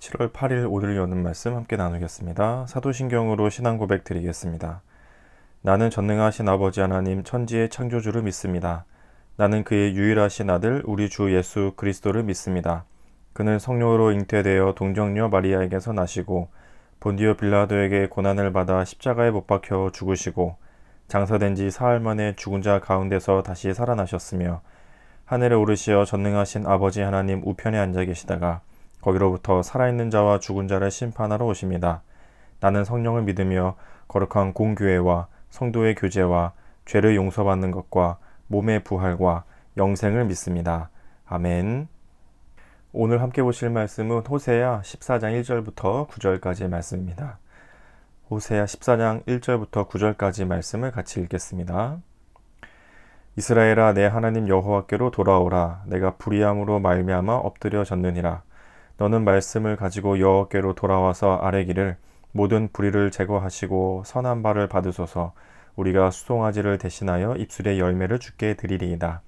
7월 8일 오늘 여는 말씀 함께 나누겠습니다. 사도신경으로 신앙 고백 드리겠습니다. 나는 전능하신 아버지 하나님 천지의 창조주를 믿습니다. 나는 그의 유일하신 아들 우리 주 예수 그리스도를 믿습니다. 그는 성령으로 잉태되어 동정녀 마리아에게서 나시고 본디오 빌라도에게 고난을 받아 십자가에 못 박혀 죽으시고 장사된 지 사흘 만에 죽은 자 가운데서 다시 살아나셨으며 하늘에 오르시어 전능하신 아버지 하나님 우편에 앉아 계시다가 거기로부터 살아있는 자와 죽은 자를 심판하러 오십니다. 나는 성령을 믿으며 거룩한 공교회와 성도의 교제와 죄를 용서받는 것과 몸의 부활과 영생을 믿습니다. 아멘. 오늘 함께 보실 말씀은 호세아 14장 1절부터 9절까지의 말씀입니다. 호세아 14장 1절부터 9절까지 말씀을 같이 읽겠습니다. 이스라엘아 내 하나님 여호와께로 돌아오라. 내가 불의함으로 말미암아 엎드려 졌느니라. 너는 말씀을 가지고 여호와께로 돌아와서 아뢰기를 모든 불의를 제거하시고 선한 바를 받으소서. 우리가 수송아지를 대신하여 입술의 열매를 주께 드리리이다.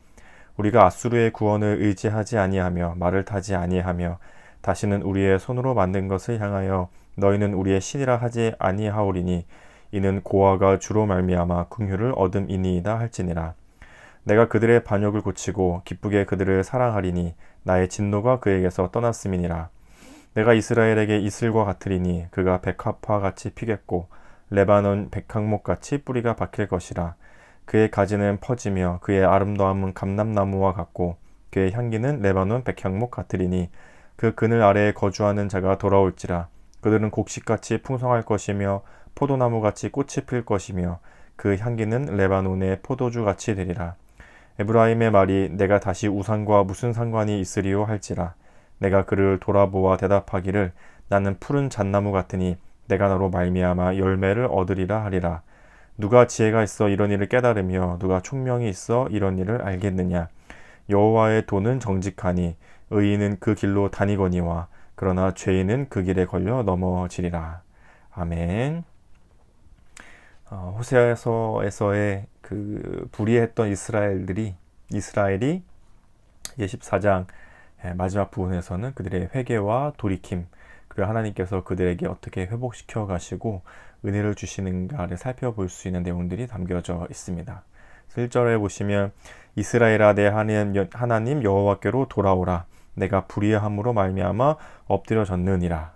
우리가 앗수르의 구원을 의지하지 아니하며 말을 타지 아니하며 다시는 우리의 손으로 만든 것을 향하여 너희는 우리의 신이라 하지 아니하오리니 이는 고아가 주로 말미암아 긍휼을 얻음이니이다 할지니라. 내가 그들의 반역을 고치고 기쁘게 그들을 사랑하리니 나의 진노가 그에게서 떠났음이니라. 내가 이스라엘에게 이슬과 같으리니 그가 백합화 같이 피겠고 레바논 백향목 같이 뿌리가 박힐 것이라. 그의 가지는 퍼지며 그의 아름다움은 감람나무와 같고 그의 향기는 레바논 백향목 같으리니 그 그늘 아래에 거주하는 자가 돌아올지라. 그들은 곡식같이 풍성할 것이며 포도나무같이 꽃이 필 것이며 그 향기는 레바논의 포도주같이 되리라. 에브라임의 말이 내가 다시 우상과 무슨 상관이 있으리요 할지라. 내가 그를 돌아보아 대답하기를 나는 푸른 잣나무 같으니 내가 너로 말미암아 열매를 얻으리라 하리라. 누가 지혜가 있어 이런 일을 깨달으며 누가 총명이 있어 이런 일을 알겠느냐. 여호와의 도는 정직하니 의인은 그 길로 다니거니와 그러나 죄인은 그 길에 걸려 넘어지리라. 아멘. 호세아서에서의 그 불의했던 이스라엘이 14장 마지막 부분에서는 그들의 회개와 돌이킴, 그리고 하나님께서 그들에게 어떻게 회복시켜 가시고 은혜를 주시는가를 살펴볼 수 있는 내용들이 담겨져 있습니다. 1절에 보시면 이스라엘아 내 하나님 여호와께로 돌아오라. 내가 불의함으로 말미암아 엎드려졌느니라.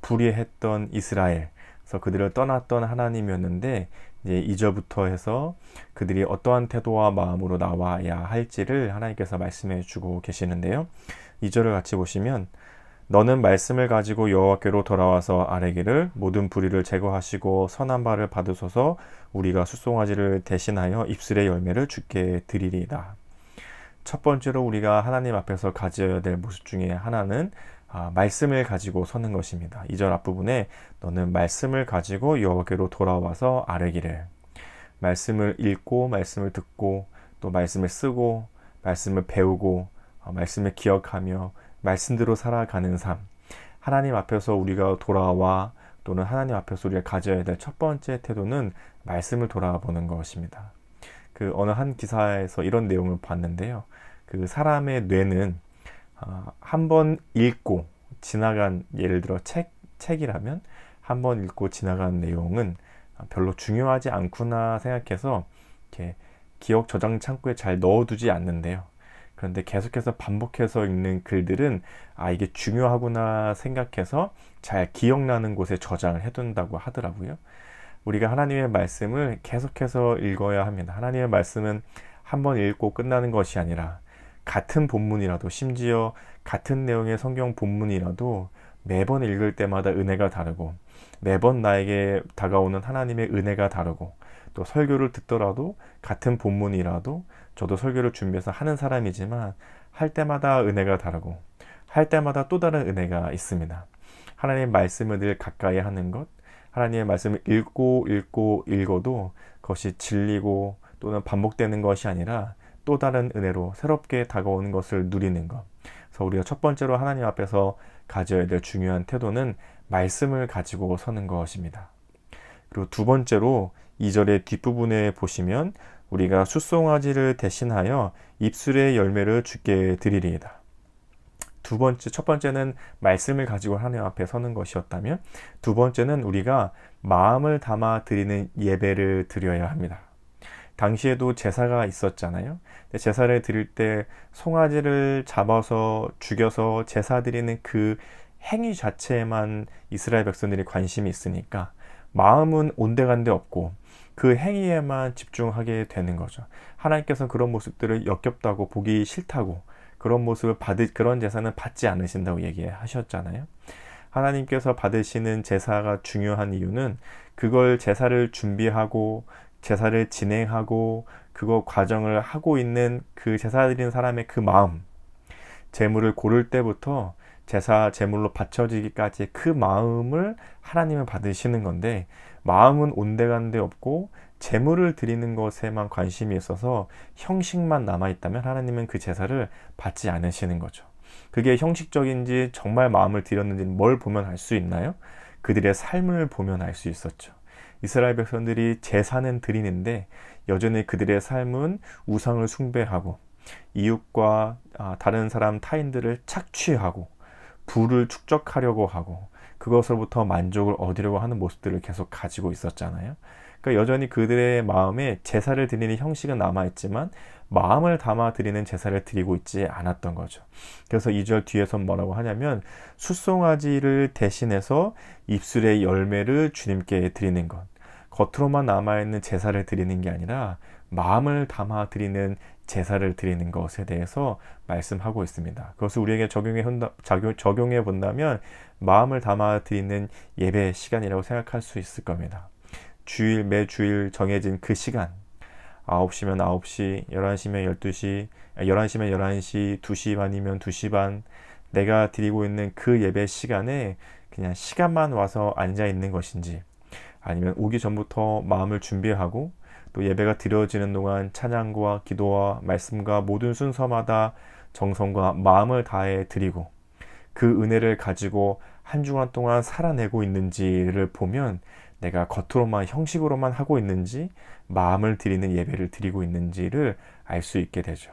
불의했던 이스라엘, 그래서 그들을 떠났던 하나님이었는데 이제 2절부터 해서 그들이 어떠한 태도와 마음으로 나와야 할지를 하나님께서 말씀해 주고 계시는데요. 2절을 같이 보시면 너는 말씀을 가지고 여호와께로 돌아와서 아뢰기를 모든 불의를 제거하시고 선한 바를 받으소서. 우리가 수송아지를 대신하여 입술의 열매를 주께 드리리이다. 첫 번째로 우리가 하나님 앞에서 가져야 될 모습 중에 하나는 말씀을 가지고 서는 것입니다. 2절 앞부분에 너는 말씀을 가지고 여호와께로 돌아와서 아뢰기를, 말씀을 읽고 말씀을 듣고 또 말씀을 쓰고 말씀을 배우고 말씀을 기억하며 말씀대로 살아가는 삶, 하나님 앞에서 우리가 돌아와 또는 하나님 앞에서 우리가 가져야 될 첫 번째 태도는 말씀을 돌아보는 것입니다. 그 어느 한 기사에서 이런 내용을 봤는데요. 그 사람의 뇌는 한 번 읽고 지나간, 예를 들어 책이라면 한 번 읽고 지나간 내용은 별로 중요하지 않구나 생각해서 이렇게 기억 저장 창구에 잘 넣어두지 않는데요. 그런데 계속해서 반복해서 읽는 글들은 이게 중요하구나 생각해서 잘 기억나는 곳에 저장을 해둔다고 하더라고요. 우리가 하나님의 말씀을 계속해서 읽어야 합니다. 하나님의 말씀은 한 번 읽고 끝나는 것이 아니라 같은 본문이라도, 심지어 같은 내용의 성경 본문이라도 매번 읽을 때마다 은혜가 다르고 매번 나에게 다가오는 하나님의 은혜가 다르고, 또 설교를 듣더라도 같은 본문이라도 저도 설교를 준비해서 하는 사람이지만 할 때마다 은혜가 다르고 할 때마다 또 다른 은혜가 있습니다. 하나님의 말씀을 늘 가까이 하는 것, 하나님의 말씀을 읽어도 그것이 질리고 또는 반복되는 것이 아니라 또 다른 은혜로 새롭게 다가오는 것을 누리는 것. 그래서 우리가 첫 번째로 하나님 앞에서 가져야 될 중요한 태도는 말씀을 가지고 서는 것입니다. 그리고 두 번째로 2절의 뒷부분에 보시면 우리가 숫송아지를 대신하여 입술의 열매를 주께 드리리이다. 첫 번째는 말씀을 가지고 하나님 앞에 서는 것이었다면, 두 번째는 우리가 마음을 담아 드리는 예배를 드려야 합니다. 당시에도 제사가 있었잖아요. 제사를 드릴 때 송아지를 잡아서 죽여서 제사 드리는 그 행위 자체에만 이스라엘 백성들이 관심이 있으니까 마음은 온데간데 없고 그 행위에만 집중하게 되는 거죠. 하나님께서 그런 모습들을 역겹다고, 보기 싫다고, 그런 제사는 받지 않으신다고 얘기하셨잖아요. 하나님께서 받으시는 제사가 중요한 이유는 그걸 제사를 준비하고 제사를 진행하고 그거 과정을 하고 있는 그 제사 드리는 사람의 그 마음, 제물을 고를 때부터 제사 제물로 바쳐지기까지 그 마음을 하나님은 받으시는 건데, 마음은 온데간데 없고 제물을 드리는 것에만 관심이 있어서 형식만 남아있다면 하나님은 그 제사를 받지 않으시는 거죠. 그게 형식적인지 정말 마음을 드렸는지는 뭘 보면 알 수 있나요? 그들의 삶을 보면 알 수 있었죠. 이스라엘 백성들이 제사는 드리는데 여전히 그들의 삶은 우상을 숭배하고 이웃과 다른 사람 타인들을 착취하고 부를 축적하려고 하고 그것으로부터 만족을 얻으려고 하는 모습들을 계속 가지고 있었잖아요. 그러니까 여전히 그들의 마음에 제사를 드리는 형식은 남아있지만 마음을 담아 드리는 제사를 드리고 있지 않았던 거죠. 그래서 2절 뒤에서 뭐라고 하냐면, 숫송아지를 대신해서 입술의 열매를 주님께 드리는 것. 겉으로만 남아있는 제사를 드리는 게 아니라 마음을 담아 드리는 제사를 드리는 것에 대해서 말씀하고 있습니다. 그것을 우리에게 적용해 본다면 마음을 담아 드리는 예배 시간이라고 생각할 수 있을 겁니다. 매주일 정해진 그 시간, 9시면 9시, 11시면 12시, 11시면 11시, 2시 반이면 2시 반, 내가 드리고 있는 그 예배 시간에 그냥 시간만 와서 앉아 있는 것인지, 아니면 오기 전부터 마음을 준비하고 또 예배가 드려지는 동안 찬양과 기도와 말씀과 모든 순서마다 정성과 마음을 다해 드리고 그 은혜를 가지고 한 주간 동안 살아내고 있는지를 보면, 내가 겉으로만 형식으로만 하고 있는지 마음을 드리는 예배를 드리고 있는지를 알 수 있게 되죠.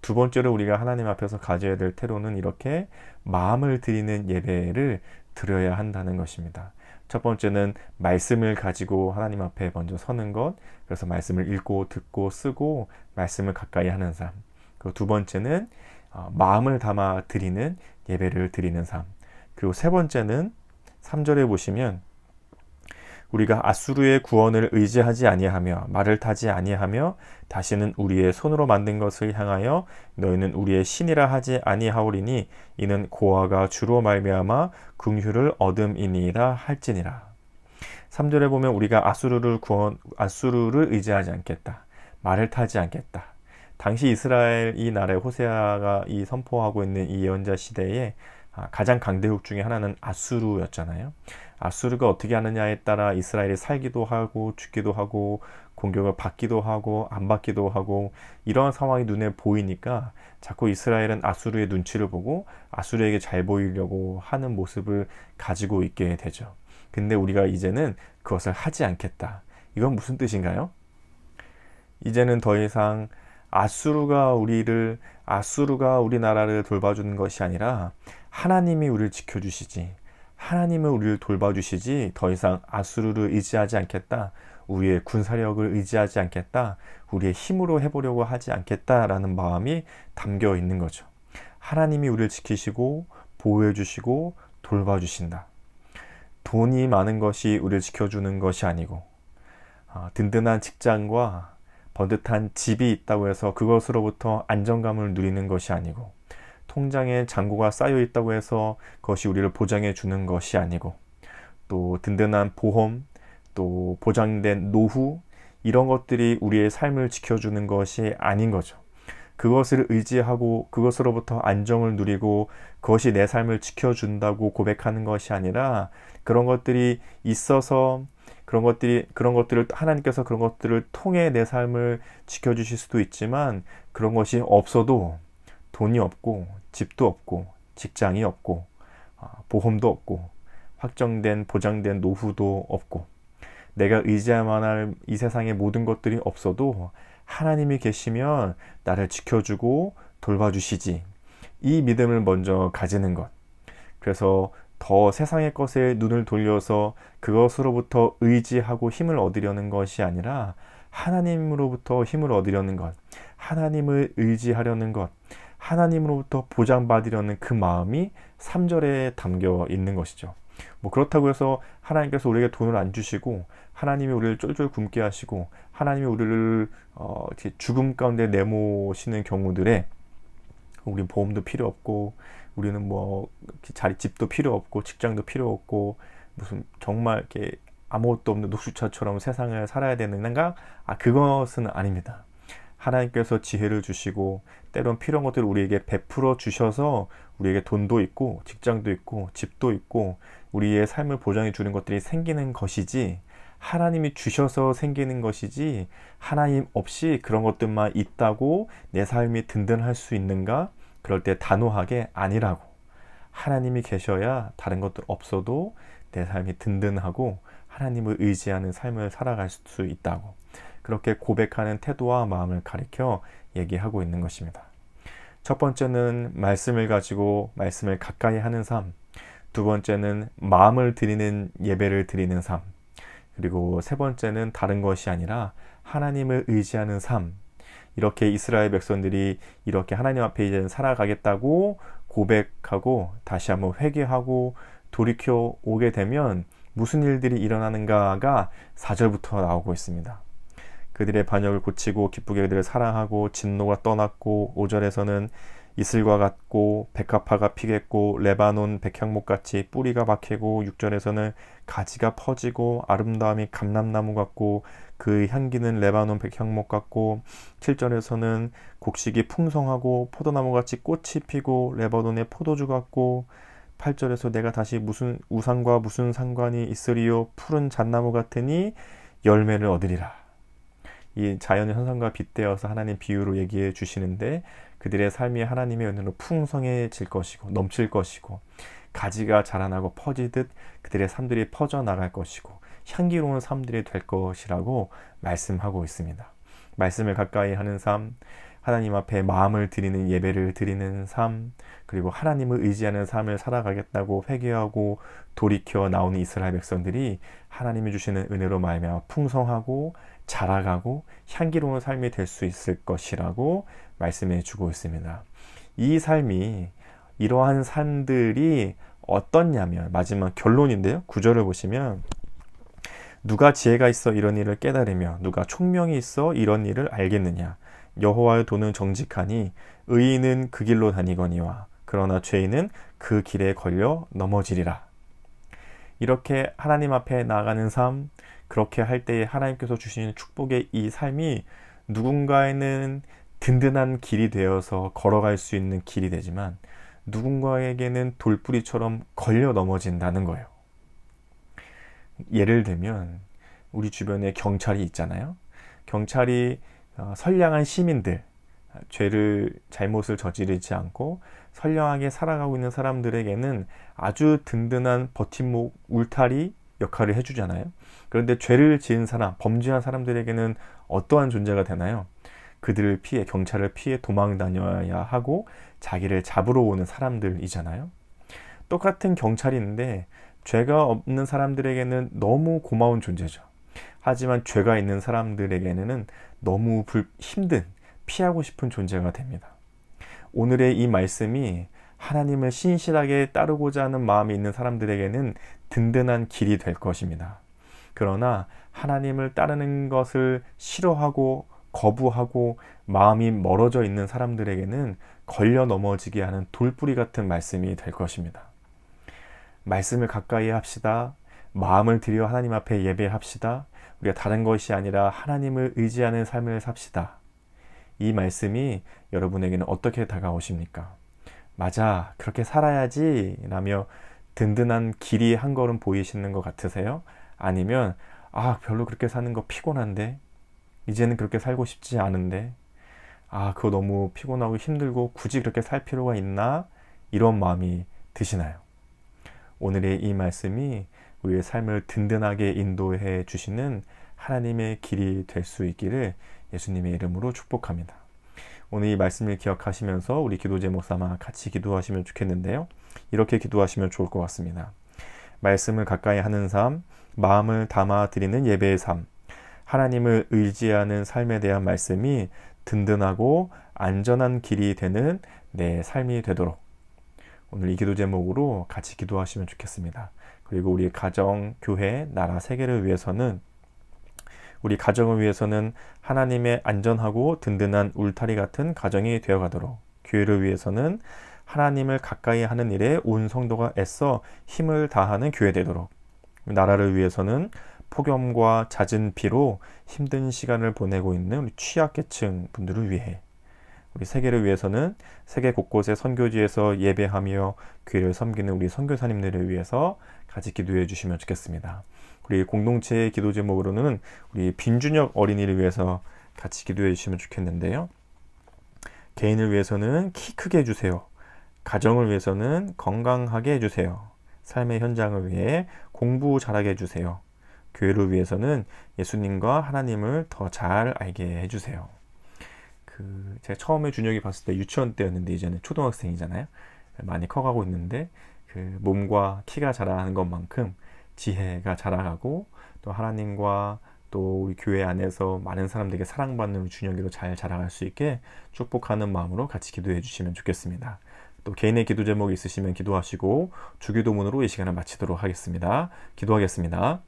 두 번째로 우리가 하나님 앞에서 가져야 될 태도는 이렇게 마음을 드리는 예배를 드려야 한다는 것입니다. 첫 번째는 말씀을 가지고 하나님 앞에 먼저 서는 것, 그래서 말씀을 읽고 듣고 쓰고 말씀을 가까이 하는 삶. 그리고 두 번째는 마음을 담아 드리는 예배를 드리는 삶. 그리고 세 번째는 3절에 보시면, 우리가 아수르의 구원을 의지하지 아니하며 말을 타지 아니하며 다시는 우리의 손으로 만든 것을 향하여 너희는 우리의 신이라 하지 아니하오리니 이는 고아가 주로 말미암아 긍휼을 얻음이니이다 할지니라. 3절에 보면 우리가 아수르를 의지하지 않겠다, 말을 타지 않겠다. 당시 이스라엘 이 나라의 호세아가 이 선포하고 있는 이 예언자 시대에 가장 강대국 중에 하나는 아수르였잖아요. 아수르가 어떻게 하느냐에 따라 이스라엘이 살기도 하고 죽기도 하고 공격을 받기도 하고 안 받기도 하고 이러한 상황이 눈에 보이니까 자꾸 이스라엘은 아수르의 눈치를 보고 아수르에게 잘 보이려고 하는 모습을 가지고 있게 되죠. 근데 우리가 이제는 그것을 하지 않겠다. 이건 무슨 뜻인가요? 이제는 더 이상 아수르가 우리나라를 돌봐주는 것이 아니라 하나님이 우리를 지켜주시지, 하나님은 우리를 돌봐주시지, 더 이상 아수르를 의지하지 않겠다, 우리의 군사력을 의지하지 않겠다, 우리의 힘으로 해보려고 하지 않겠다라는 마음이 담겨 있는 거죠. 하나님이 우리를 지키시고 보호해주시고 돌봐주신다. 돈이 많은 것이 우리를 지켜주는 것이 아니고, 든든한 직장과 번듯한 집이 있다고 해서 그것으로부터 안정감을 누리는 것이 아니고, 통장에 잔고가 쌓여 있다고 해서 그것이 우리를 보장해 주는 것이 아니고, 또 든든한 보험, 또 보장된 노후, 이런 것들이 우리의 삶을 지켜주는 것이 아닌 거죠. 그것을 의지하고 그것으로부터 안정을 누리고 그것이 내 삶을 지켜준다고 고백하는 것이 아니라, 그런 것들이 있어서 하나님께서 그런 것들을 통해 내 삶을 지켜주실 수도 있지만, 그런 것이 없어도 돈이 없고 집도 없고 직장이 없고 보험도 없고 보장된 노후도 없고 내가 의지할 만한 이 세상의 모든 것들이 없어도 하나님이 계시면 나를 지켜주고 돌봐주시지, 이 믿음을 먼저 가지는 것. 그래서 더 세상의 것에 눈을 돌려서 그것으로부터 의지하고 힘을 얻으려는 것이 아니라 하나님으로부터 힘을 얻으려는 것, 하나님을 의지하려는 것, 하나님으로부터 보장받으려는 그 마음이 3절에 담겨 있는 것이죠. 뭐 그렇다고 해서 하나님께서 우리에게 돈을 안 주시고 하나님이 우리를 쫄쫄 굶게 하시고 하나님이 우리를 죽음 가운데 내모시는 경우들에 우린 보험도 필요 없고 우리는 뭐 집도 필요 없고 직장도 필요 없고 무슨 정말 이렇게 아무것도 없는 녹수차처럼 세상을 살아야 되는가? 그것은 아닙니다. 하나님께서 지혜를 주시고 때론 필요한 것들을 우리에게 베풀어 주셔서 우리에게 돈도 있고 직장도 있고 집도 있고 우리의 삶을 보장해 주는 것들이 생기는 것이지, 하나님이 주셔서 생기는 것이지 하나님 없이 그런 것들만 있다고 내 삶이 든든할 수 있는가? 그럴 때 단호하게 아니라고. 하나님이 계셔야 다른 것들 없어도 내 삶이 든든하고 하나님을 의지하는 삶을 살아갈 수 있다고. 그렇게 고백하는 태도와 마음을 가리켜 얘기하고 있는 것입니다. 첫 번째는 말씀을 가지고 말씀을 가까이 하는 삶. 두 번째는 마음을 드리는 예배를 드리는 삶. 그리고 세 번째는 다른 것이 아니라 하나님을 의지하는 삶. 이렇게 이스라엘 백성들이 이렇게 하나님 앞에 이제 살아가겠다고 고백하고 다시 한번 회개하고 돌이켜 오게 되면 무슨 일들이 일어나는가가 4절부터 나오고 있습니다. 그들의 반역을 고치고 기쁘게 그들을 사랑하고 진노가 떠났고, 5절에서는 이슬과 같고 백합화가 피겠고 레바논 백향목같이 뿌리가 박히고, 6절에서는 가지가 퍼지고 아름다움이 감람나무 같고 그 향기는 레바논 백향목 같고, 7절에서는 곡식이 풍성하고 포도나무같이 꽃이 피고 레바논의 포도주 같고, 8절에서 내가 다시 무슨 우상과 무슨 상관이 있으리요, 푸른 잣나무 같으니 열매를 얻으리라. 이 자연의 현상과 빗대어서 하나님 비유로 얘기해 주시는데, 그들의 삶이 하나님의 은혜로 풍성해질 것이고 넘칠 것이고 가지가 자라나고 퍼지듯 그들의 삶들이 퍼져나갈 것이고 향기로운 삶들이 될 것이라고 말씀하고 있습니다. 말씀을 가까이 하는 삶, 하나님 앞에 마음을 드리는 예배를 드리는 삶, 그리고 하나님을 의지하는 삶을 살아가겠다고 회개하고 돌이켜 나오는 이스라엘 백성들이 하나님이 주시는 은혜로 말미암아 풍성하고 자라가고 향기로운 삶이 될 수 있을 것이라고 말씀해 주고 있습니다. 이 삶이, 이러한 삶들이 어떻냐면, 마지막 결론인데요, 9절을 보시면 누가 지혜가 있어 이런 일을 깨달으며 누가 총명이 있어 이런 일을 알겠느냐. 여호와의 도는 정직하니 의인은 그 길로 다니거니와 그러나 죄인은 그 길에 걸려 넘어지리라. 이렇게 하나님 앞에 나아가는 삶, 그렇게 할 때에 하나님께서 주시는 축복의 이 삶이 누군가에는 든든한 길이 되어서 걸어갈 수 있는 길이 되지만 누군가에게는 돌뿌리처럼 걸려 넘어진다는 거예요. 예를 들면 우리 주변에 경찰이 있잖아요. 경찰이 선량한 시민들, 잘못을 저지르지 않고 선량하게 살아가고 있는 사람들에게는 아주 든든한 버팀목, 울타리 역할을 해주잖아요. 그런데 죄를 지은 사람, 범죄한 사람들에게는 어떠한 존재가 되나요? 그들을 피해, 경찰을 피해 도망 다녀야 하고 자기를 잡으러 오는 사람들이잖아요. 똑같은 경찰인데 죄가 없는 사람들에게는 너무 고마운 존재죠. 하지만 죄가 있는 사람들에게는 너무 힘든, 피하고 싶은 존재가 됩니다. 오늘의 이 말씀이 하나님을 신실하게 따르고자 하는 마음이 있는 사람들에게는 든든한 길이 될 것입니다. 그러나 하나님을 따르는 것을 싫어하고 거부하고 마음이 멀어져 있는 사람들에게는 걸려 넘어지게 하는 돌뿌리 같은 말씀이 될 것입니다. 말씀을 가까이 합시다. 마음을 들여 하나님 앞에 예배합시다. 우리가 다른 것이 아니라 하나님을 의지하는 삶을 삽시다. 이 말씀이 여러분에게는 어떻게 다가오십니까? 맞아, 그렇게 살아야지 라며 든든한 길이 한 걸음 보이시는 것 같으세요? 아니면 별로 그렇게 사는 거 피곤한데, 이제는 그렇게 살고 싶지 않은데, 그거 너무 피곤하고 힘들고 굳이 그렇게 살 필요가 있나? 이런 마음이 드시나요? 오늘의 이 말씀이 우리의 삶을 든든하게 인도해 주시는 하나님의 길이 될 수 있기를 예수님의 이름으로 축복합니다. 오늘 이 말씀을 기억하시면서 우리 기도 제목 삼아 같이 기도하시면 좋겠는데요. 이렇게 기도하시면 좋을 것 같습니다. 말씀을 가까이 하는 삶, 마음을 담아 드리는 예배의 삶, 하나님을 의지하는 삶에 대한 말씀이 든든하고 안전한 길이 되는 내 삶이 되도록 오늘 이 기도 제목으로 같이 기도하시면 좋겠습니다. 그리고 우리 가정, 교회, 나라, 세계를 위해서는 우리 가정을 위해서는 하나님의 안전하고 든든한 울타리 같은 가정이 되어가도록, 교회를 위해서는 하나님을 가까이 하는 일에 온 성도가 애써 힘을 다하는 교회 되도록, 나라를 위해서는 폭염과 잦은 비로 힘든 시간을 보내고 있는 우리 취약계층 분들을 위해, 우리 세계를 위해서는 세계 곳곳의 선교지에서 예배하며 교회를 섬기는 우리 선교사님들을 위해서 같이 기도해 주시면 좋겠습니다. 우리 공동체의 기도 제목으로는 우리 빈준혁 어린이를 위해서 같이 기도해 주시면 좋겠는데요. 개인을 위해서는 키 크게 해주세요. 가정을 위해서는 건강하게 해주세요. 삶의 현장을 위해 공부 잘하게 해주세요. 교회를 위해서는 예수님과 하나님을 더 잘 알게 해주세요. 제가 처음에 준혁이 봤을 때 유치원 때였는데 이제는 초등학생이잖아요. 많이 커가고 있는데 몸과 키가 자라는 것만큼 지혜가 자라가고 또 하나님과 또 우리 교회 안에서 많은 사람들에게 사랑받는 우리 준혁이로 잘 자라갈 수 있게 축복하는 마음으로 같이 기도해 주시면 좋겠습니다. 또 개인의 기도 제목이 있으시면 기도하시고 주기도문으로 이 시간을 마치도록 하겠습니다. 기도하겠습니다.